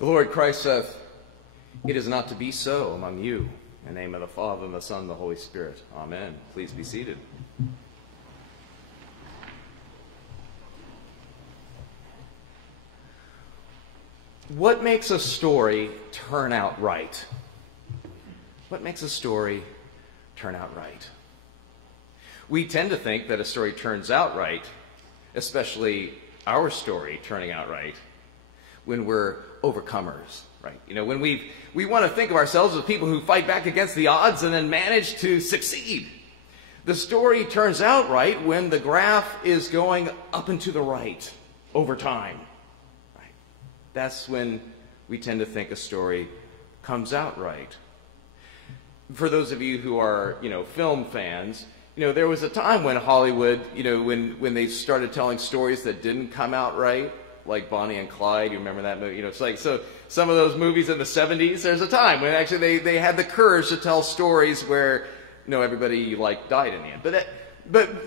The Lord Christ saith, "It is not to be so among you. In the name of the Father, and the Son, and the Holy Spirit. Amen." Please be seated. What makes a story turn out right? What makes a story turn out right? We tend to think that a story turns out right, especially our story turning out right, when we're overcomers, right? You know, when we want to think of ourselves as people who fight back against the odds and then manage to succeed. The story turns out right when the graph is going up and to the right over time. Right? That's when we tend to think a story comes out right. For those of you who are, film fans, there was a time when Hollywood, when they started telling stories that didn't come out right, like Bonnie and Clyde. You remember that movie? It's like, so some of those movies in the 70s, there's a time when actually they had the courage to tell stories where, everybody died in the end. But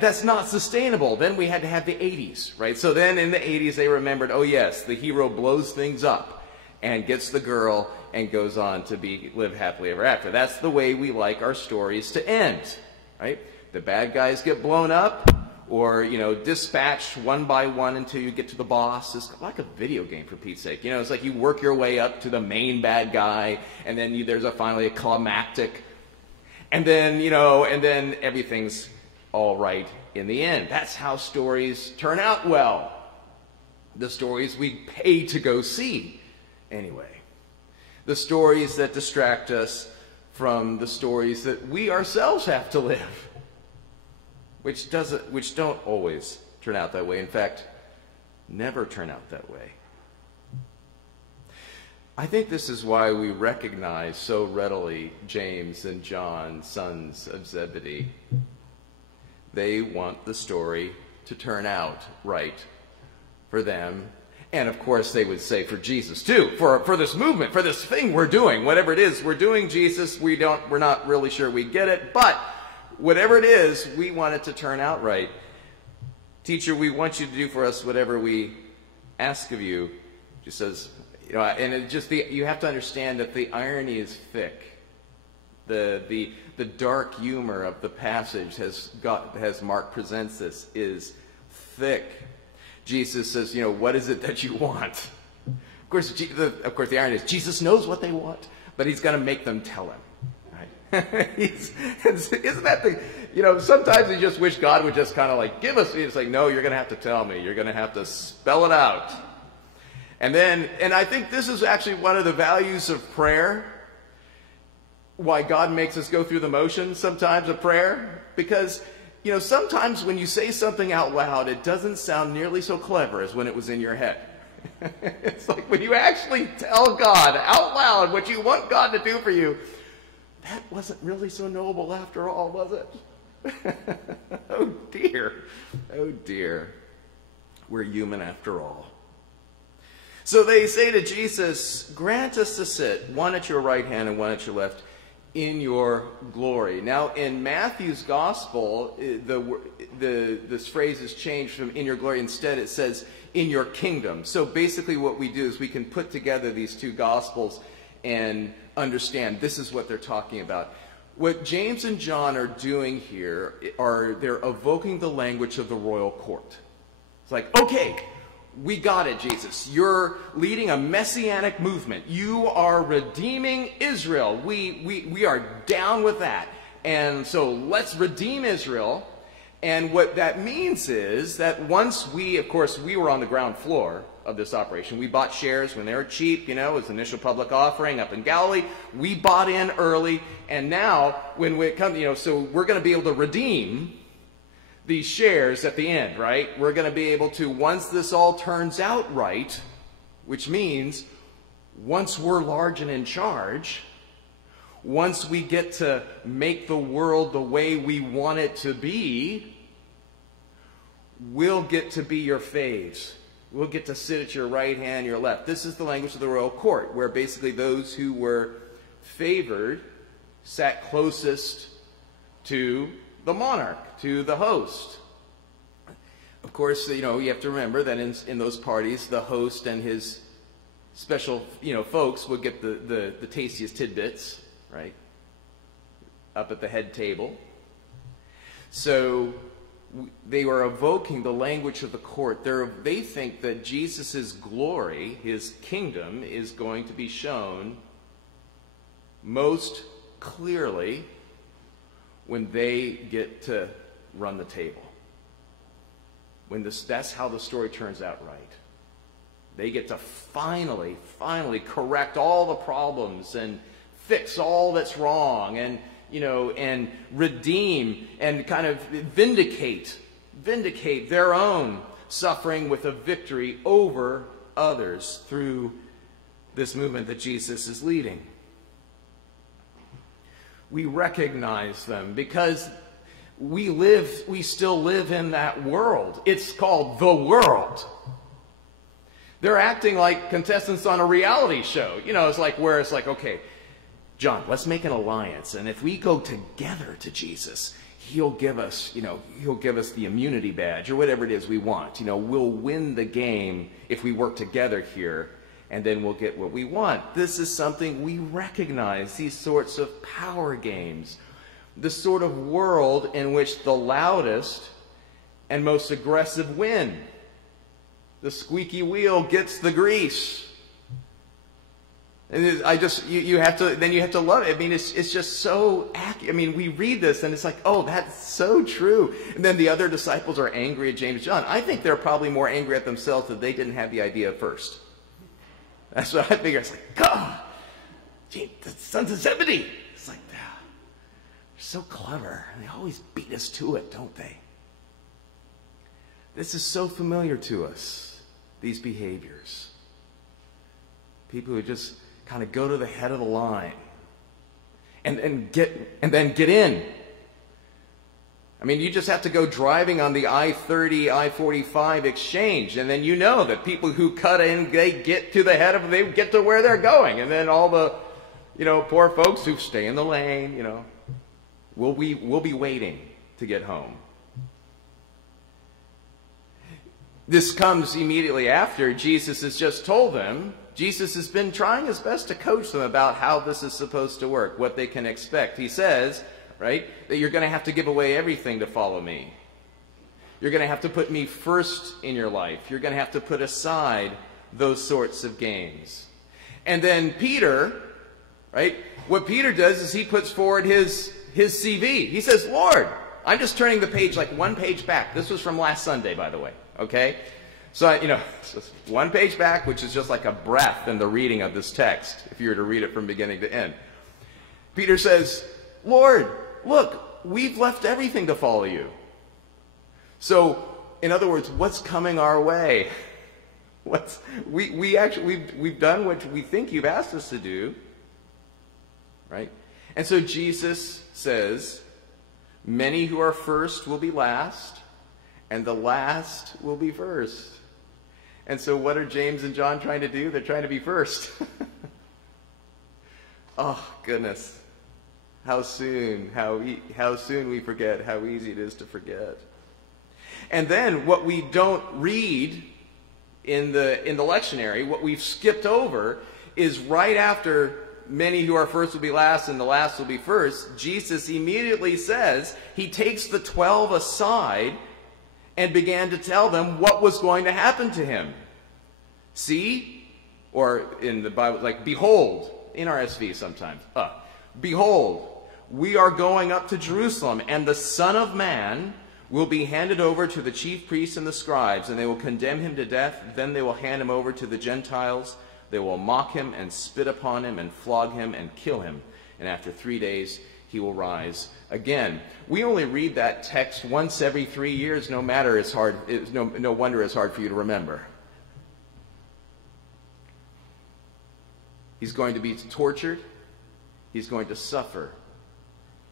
that's not sustainable. Then we had to have the 80s, right? So then in the 80s they remembered, oh yes, the hero blows things up and gets the girl and goes on to live happily ever after. That's the way we like our stories to end, right? The bad guys get blown up, or, dispatched one by one until you get to the boss. It's like a video game, for Pete's sake. It's like you work your way up to the main bad guy, and then there's finally a climactic, and then everything's all right in the end. That's how stories turn out well. The stories we pay to go see, anyway. The stories that distract us from the stories that we ourselves have to live, which don't always turn out that way. In fact, never turn out that way. I think this is why we recognize so readily James and John, sons of Zebedee. They want the story to turn out right for them. And of course they would say for Jesus too, for this movement, for this thing we're doing, whatever it is we're doing, Jesus, we're not really sure we get it, but whatever it is, we want it to turn out right. Teacher, we want you to do for us whatever we ask of you. Just says, and you have to understand that the irony is thick. The dark humor of the passage as Mark presents this is thick. Jesus says, what is it that you want? Of course, the irony is Jesus knows what they want, but he's going to make them tell him. Isn't that the, sometimes you just wish God would just kind of give us, it's like, no, you're going to have to tell me. You're going to have to spell it out. And I think this is actually one of the values of prayer, why God makes us go through the motions sometimes of prayer, because, sometimes when you say something out loud, it doesn't sound nearly so clever as when it was in your head. It's like when you actually tell God out loud what you want God to do for you, that wasn't really so noble after all, was it? Oh dear. Oh dear. We're human after all. So they say to Jesus, grant us to sit, one at your right hand and one at your left, in your glory. Now in Matthew's gospel, this phrase is changed from in your glory. Instead it says in your kingdom. So basically what we do is we can put together these two gospels and understand this is what they're talking about. What James and John are doing here they're evoking the language of the royal court. It's like, okay, we got it, Jesus. You're leading a messianic movement. You are redeeming Israel. We are down with that. And so let's redeem Israel. And what that means is that once we were on the ground floor of this operation. We bought shares when they were cheap, it was the initial public offering up in Galilee. We bought in early, and now when it comes, so we're going to be able to redeem these shares at the end, right? We're going to be able to, once this all turns out right, which means once we're large and in charge, once we get to make the world the way we want it to be, we'll get to be your faves. We'll get to sit at your right hand, your left. This is the language of the royal court, where basically those who were favored sat closest to the monarch, to the host. Of course, you have to remember that in those parties, the host and his special, folks would get the tastiest tidbits, right, up at the head table. So they were evoking the language of the court. They think that Jesus' glory, his kingdom, is going to be shown most clearly when they get to run the table. That's how the story turns out right. They get to finally correct all the problems and fix all that's wrong and redeem and kind of vindicate their own suffering with a victory over others through this movement that Jesus is leading. We recognize them because we still live in that world. It's called the world. They're acting like contestants on a reality show. It's like, okay, John, let's make an alliance, and if we go together to Jesus, he'll give us the immunity badge or whatever it is we want. We'll win the game if we work together here, and then we'll get what we want. This is something we recognize, these sorts of power games, the sort of world in which the loudest and most aggressive win. The squeaky wheel gets the grease. And you have to love it. I mean, it's just so accurate. I mean, we read this and it's like, oh, that's so true. And then the other disciples are angry at James and John. I think they're probably more angry at themselves that they didn't have the idea first. That's what I figure. It's like, God, the sons of Zebedee. It's like, they're so clever. They always beat us to it, don't they? This is so familiar to us, these behaviors. People who just kind of go to the head of the line and then get in. I mean, you just have to go driving on the I-30, I-45 exchange, and then you know that people who cut in, they get to where they're going. And then all the, poor folks who stay in the lane, will be waiting to get home. This comes immediately after Jesus has just told them. Jesus has been trying his best to coach them about how this is supposed to work, what they can expect. He says, right, that you're going to have to give away everything to follow me. You're going to have to put me first in your life. You're going to have to put aside those sorts of games. And then Peter, right, what Peter does is he puts forward his CV. He says, Lord, I'm just turning the page like one page back. This was from last Sunday, by the way, okay? So, it's just one page back, which is just like a breath in the reading of this text, if you were to read it from beginning to end. Peter says, Lord, look, we've left everything to follow you. So, in other words, what's coming our way? We've done what we think you've asked us to do, right? And so Jesus says, many who are first will be last, and the last will be first. And so what are James and John trying to do? They're trying to be first. Oh, goodness. How soon we forget, how easy it is to forget. And then what we don't read in the lectionary, what we've skipped over, is right after many who are first will be last and the last will be first, Jesus immediately says, he takes the 12 aside and began to tell them what was going to happen to him. See, or in the Bible, like, behold, in RSV sometimes, behold, we are going up to Jerusalem, and the Son of Man will be handed over to the chief priests and the scribes, and they will condemn him to death. Then they will hand him over to the Gentiles. They will mock him and spit upon him and flog him and kill him. And after 3 days, he will rise again. We only read that text once every 3 years. No wonder it's hard for you to remember. He's going to be tortured. He's going to suffer.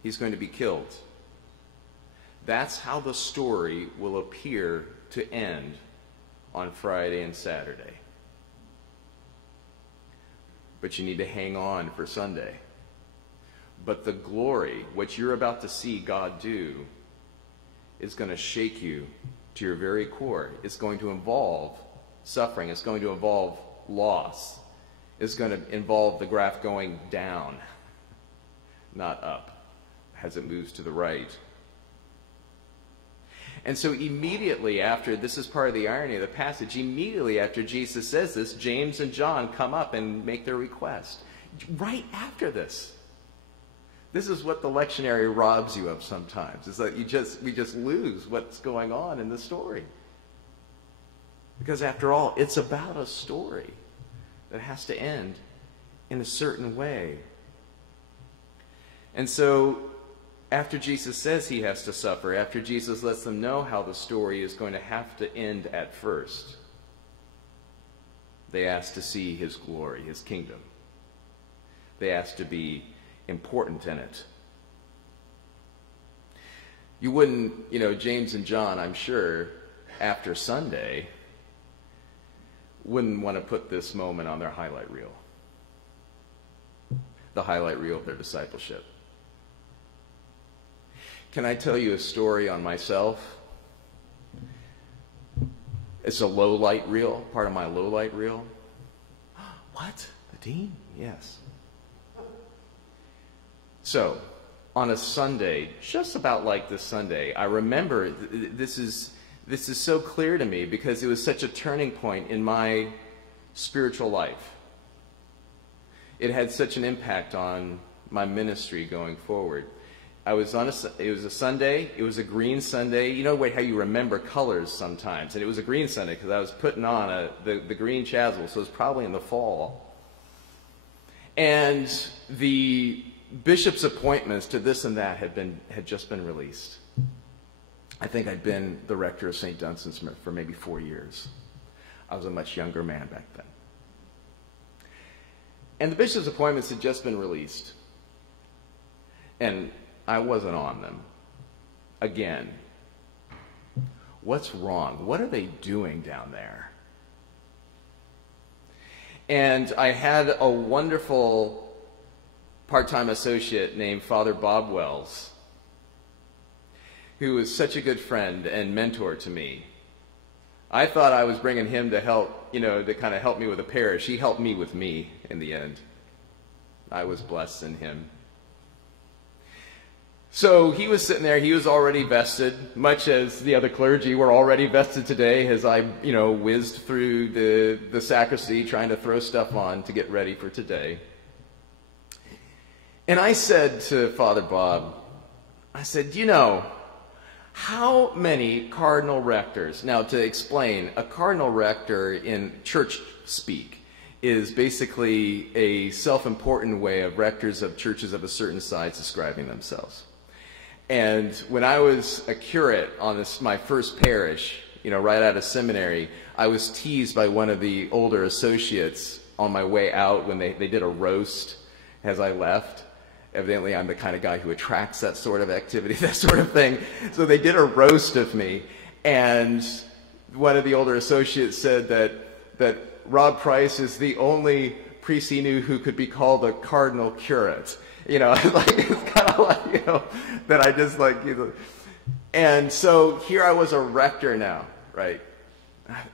He's going to be killed. That's how the story will appear to end on Friday and Saturday. But you need to hang on for Sunday. But the glory, what you're about to see God do, is going to shake you to your very core. It's going to involve suffering. It's going to involve loss. is going to involve the graph going down, not up, as it moves to the right. And so immediately after, this is part of the irony of the passage, immediately after Jesus says this, James and John come up and make their request. Right after this. This is what the lectionary robs you of sometimes. It's like we just lose what's going on in the story. Because after all, it's about a story that has to end in a certain way. And so after Jesus says he has to suffer, after Jesus lets them know how the story is going to have to end at first, they ask to see his glory, his kingdom. They ask to be important in it. You wouldn't, James and John, I'm sure, after Sunday, wouldn't want to put this moment on their highlight reel. The highlight reel of their discipleship. Can I tell you a story on myself? It's a low light reel, part of my low light reel. What? The dean? Yes. So, on a Sunday, just about like this Sunday, I remember this is so clear to me because it was such a turning point in my spiritual life. It had such an impact on my ministry going forward. It was a Sunday. It was a green Sunday. You know how you remember colors sometimes. And it was a green Sunday because I was putting on the green chasuble, so it was probably in the fall. And the bishop's appointments to this and that had just been released. I think I'd been the rector of St. Dunstan's for maybe 4 years. I was a much younger man back then. And the bishop's appointments had just been released. And I wasn't on them. Again, what's wrong? What are they doing down there? And I had a wonderful part-time associate named Father Bob Wells, who was such a good friend and mentor to me. I thought I was bringing him to help, to kind of help me with the parish. He helped me with me in the end. I was blessed in him. So he was sitting there. He was already vested, much as the other clergy were already vested today as I, whizzed through the sacristy trying to throw stuff on to get ready for today. And I said to Father Bob, I said, how many cardinal rectors? Now, to explain, a cardinal rector in church speak is basically a self-important way of rectors of churches of a certain size describing themselves. And when I was a curate on my first parish, right out of seminary, I was teased by one of the older associates on my way out when they did a roast as I left. Evidently, I'm the kind of guy who attracts that sort of activity, that sort of thing. So they did a roast of me, and one of the older associates said that Rob Price is the only priest he knew who could be called a cardinal curate. It's kind of like, that I just And so here I was a rector now, right?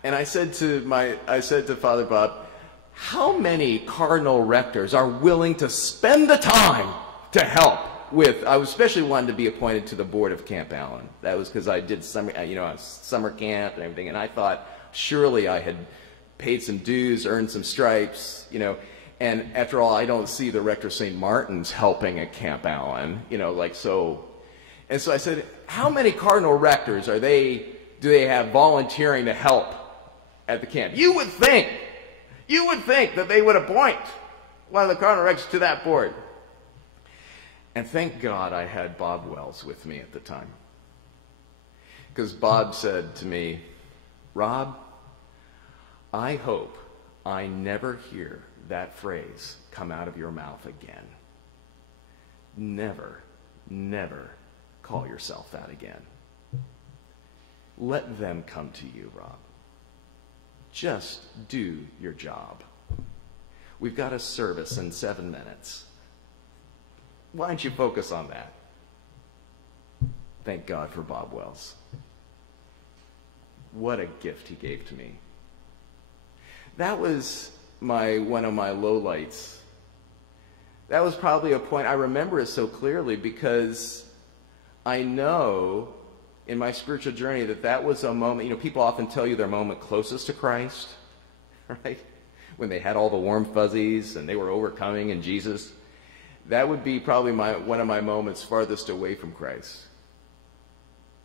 And I said to Father Bob, how many cardinal rectors are willing to spend the time to help with, I especially wanted to be appointed to the board of Camp Allen. That was because I did summer camp and everything, and I thought surely I had paid some dues, earned some stripes, and after all, I don't see the rector of St. Martin's helping at Camp Allen, so. And so I said, how many cardinal rectors do they have volunteering to help at the camp? You would think that they would appoint one of the cardinal rectors to that board. And thank God I had Bob Wells with me at the time. Because Bob said to me, Rob, I hope I never hear that phrase come out of your mouth again. Never, never call yourself that again. Let them come to you, Rob. Just do your job. We've got a service in 7 minutes. Why don't you focus on that? Thank God for Bob Wells. What a gift he gave to me. That was one of my lowlights. That was probably a point, I remember it so clearly because I know in my spiritual journey that was a moment, people often tell you their moment closest to Christ, right? When they had all the warm fuzzies and they were overcoming in Jesus. That would be probably one of my moments farthest away from Christ,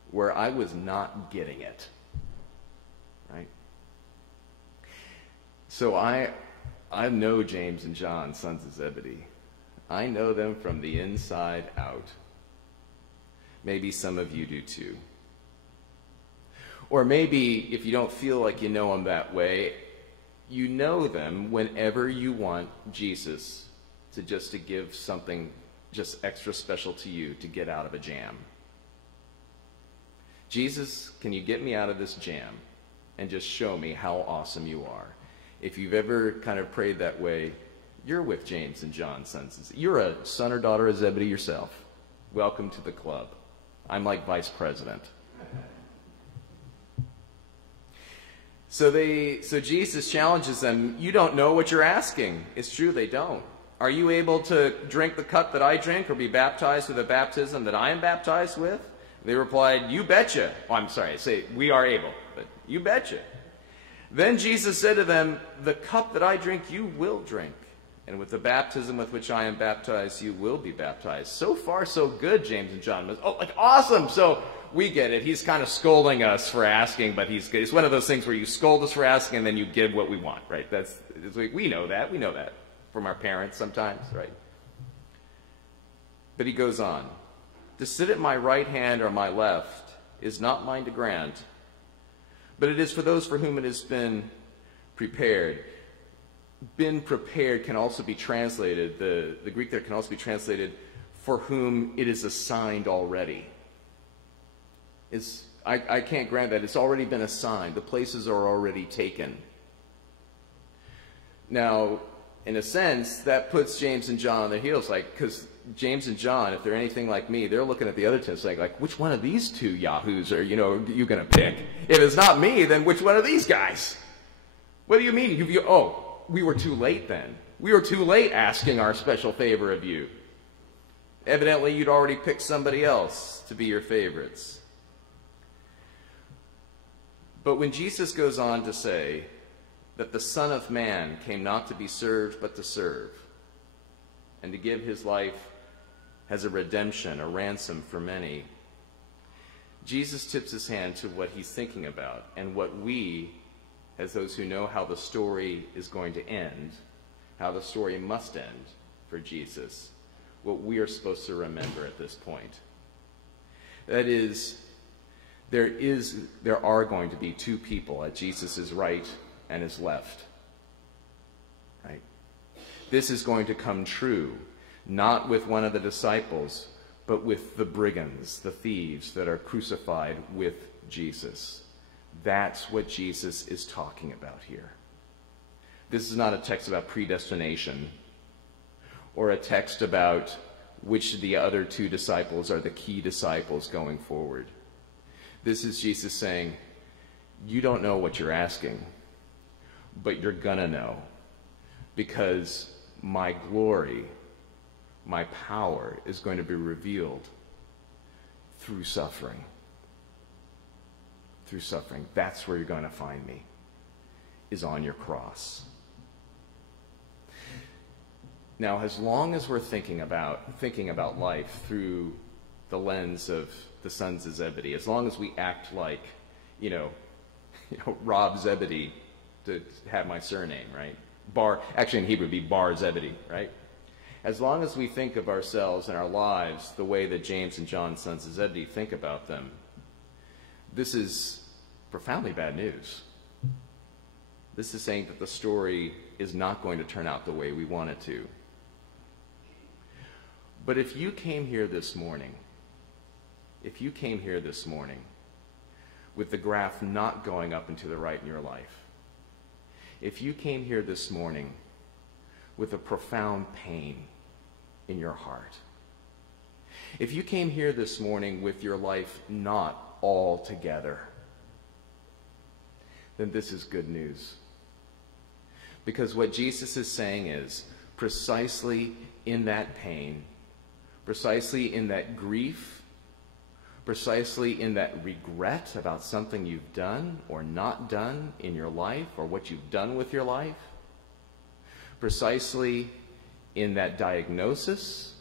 where I was not getting it, right? So I know James and John, sons of Zebedee. I know them from the inside out. Maybe some of you do too. Or maybe if you don't feel like you know them that way, you know them whenever you want Jesus to give something just extra special to you to get out of a jam. Jesus, can you get me out of this jam and just show me how awesome you are? If you've ever kind of prayed that way, you're with James and John, sons and Zebedee. You're a son or daughter of Zebedee yourself. Welcome to the club. I'm like vice president. So Jesus challenges them. You don't know what you're asking. It's true, they don't. Are you able to drink the cup that I drink or be baptized with the baptism that I am baptized with? They replied, you betcha. Oh, I'm sorry, I say we are able, but you betcha. Then Jesus said to them, the cup that I drink you will drink, and with the baptism with which I am baptized you will be baptized. So far so good, James and John. Oh, like awesome. So we get it. He's kind of scolding us for asking, but it's one of those things where you scold us for asking and then you give what we want, right? It's like, we know that from our parents sometimes, right? But he goes on. To sit at my right hand or my left is not mine to grant, but it is for those for whom it has been prepared. Been prepared can also be translated, the Greek there can also be translated, for whom it is assigned already. I can't grant that. It's already been assigned. The places are already taken. Now, in a sense, that puts James and John on their heels, because James and John, if they're anything like me, they're looking at the other two saying, which one of these two yahoos are you going to pick? If it's not me, then which one of these guys? What do you mean? We were too late then. We were too late asking our special favor of you. Evidently, you'd already picked somebody else to be your favorites. But when Jesus goes on to say that the Son of Man came not to be served, but to serve, and to give his life as a redemption, a ransom for many, Jesus tips his hand to what he's thinking about and what we, as those who know how the story is going to end, how the story must end for Jesus, what we are supposed to remember at this point. That is, there are going to be two people at Jesus' right and his left. Right? This is going to come true, not with one of the disciples, but with the brigands, the thieves that are crucified with Jesus. That's what Jesus is talking about here. This is not a text about predestination or a text about which of the other two disciples are the key disciples going forward. This is Jesus saying, you don't know what you're asking, but you're gonna know, because my glory, my power is going to be revealed through suffering. Through suffering. That's where you're going to find me, is on your cross. Now, as long as we're thinking about life through the lens of the sons of Zebedee, as long as we act like, Rob Zebedee, to have my surname, right? Actually in Hebrew it'd be Bar Zebedee, right? As long as we think of ourselves and our lives the way that James and John, sons of Zebedee, think about them, this is profoundly bad news. This is saying that the story is not going to turn out the way we want it to. But if you came here this morning, with the graph not going up and to the right in your life, if you came here this morning with a profound pain in your heart, if you came here this morning with your life not all together, then this is good news. Because what Jesus is saying is, precisely in that pain, precisely in that grief, precisely in that regret about something you've done or not done in your life, or what you've done with your life, precisely in that diagnosis,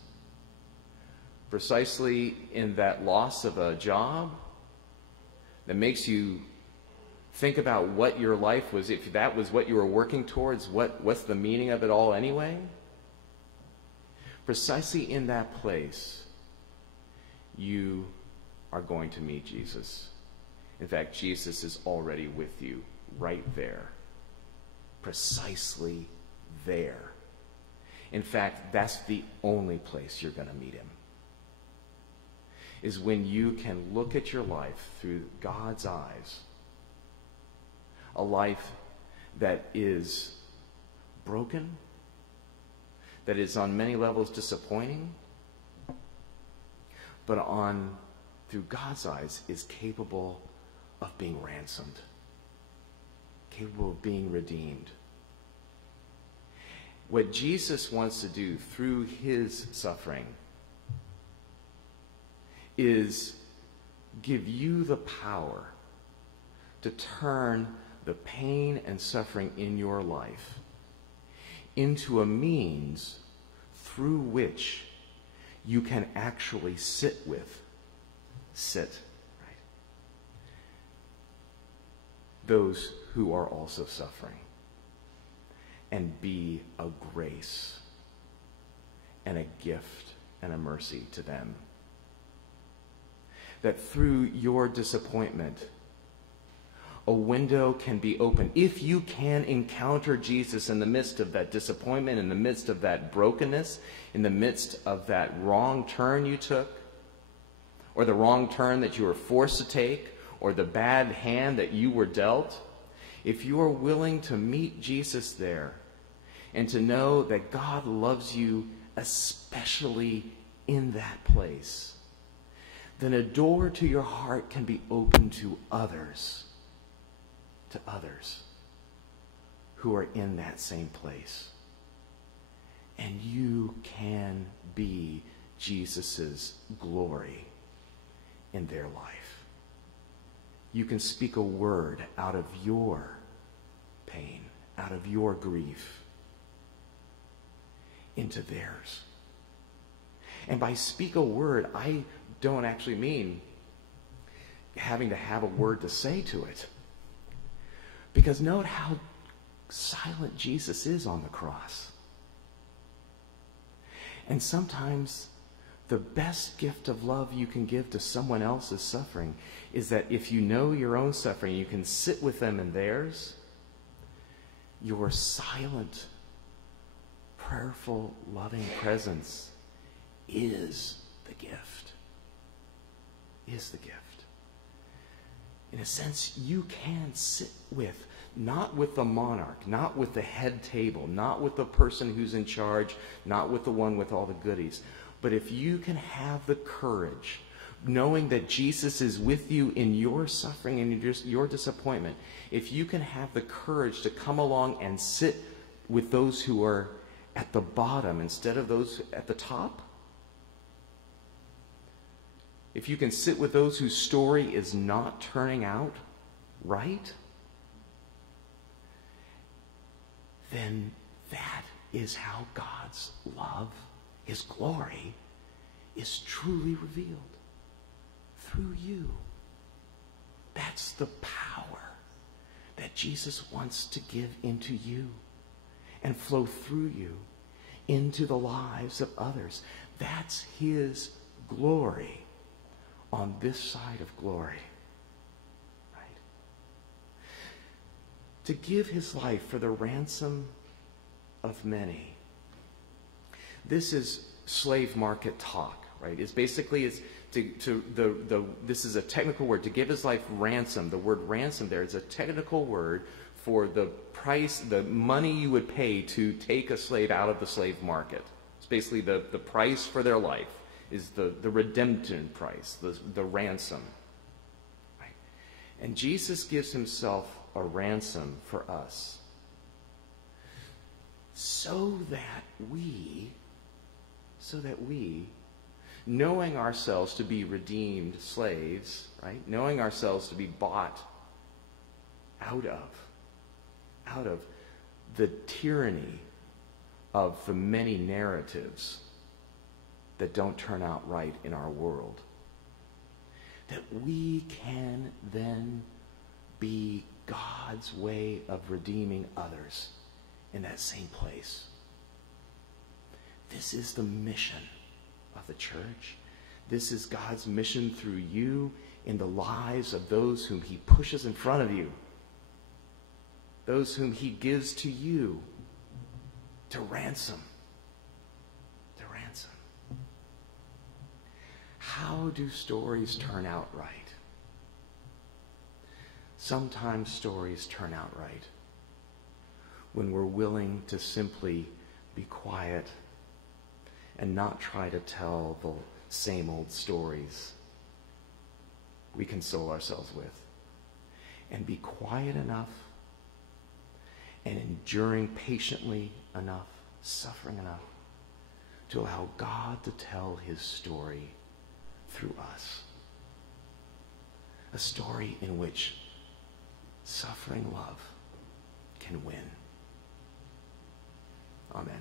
precisely in that loss of a job that makes you think about what your life was, if that was what you were working towards, what's the meaning of it all anyway? Precisely in that place, you are going to meet Jesus. In fact, Jesus is already with you right there. Precisely there. In fact, that's the only place you're going to meet him. Is when you can look at your life through God's eyes. A life that is broken, that is on many levels disappointing, but through God's eyes is capable of being ransomed, capable of being redeemed. What Jesus wants to do through his suffering is give you the power to turn the pain and suffering in your life into a means through which you can actually sit, right, those who are also suffering, and be a grace and a gift and a mercy to them. That through your disappointment, a window can be opened. If you can encounter Jesus in the midst of that disappointment, in the midst of that brokenness, in the midst of that wrong turn you took, or the wrong turn that you were forced to take, or the bad hand that you were dealt, if you are willing to meet Jesus there and to know that God loves you especially in that place, then a door to your heart can be opened to others who are in that same place. And you can be Jesus' glory in their life. You can speak a word out of your pain, out of your grief, into theirs. And by speak a word, I don't actually mean having to have a word to say to it. Because note how silent Jesus is on the cross. And sometimes the best gift of love you can give to someone else's suffering is that if you know your own suffering, you can sit with them in theirs. Your silent, prayerful, loving presence is the gift. Is the gift. In a sense, you can sit with, not with the monarch, not with the head table, not with the person who's in charge, not with the one with all the goodies, but if you can have the courage, knowing that Jesus is with you in your suffering and your disappointment, if you can have the courage to come along and sit with those who are at the bottom instead of those at the top, if you can sit with those whose story is not turning out right, then that is how God's love, his glory, is truly revealed through you. That's the power that Jesus wants to give into you and flow through you into the lives of others. That's his glory on this side of glory. Right? To give his life for the ransom of many. This is slave market talk, right? It's basically this is a technical word. To give his life ransom. The word ransom there is a technical word for the price, the money you would pay to take a slave out of the slave market. It's basically the price for their life is the redemption price, the ransom. Right? And Jesus gives himself a ransom for us so that we, knowing ourselves to be redeemed slaves, right? Knowing ourselves to be bought out of the tyranny of the many narratives that don't turn out right in our world, that we can then be God's way of redeeming others in that same place. This is the mission of the church. This is God's mission through you in the lives of those whom he pushes in front of you, those whom he gives to you to ransom. To ransom. How do stories turn out right? Sometimes stories turn out right when we're willing to simply be quiet and not try to tell the same old stories we console ourselves with, and be quiet enough and enduring patiently enough, suffering enough, to allow God to tell his story through us. A story in which suffering love can win. Amen.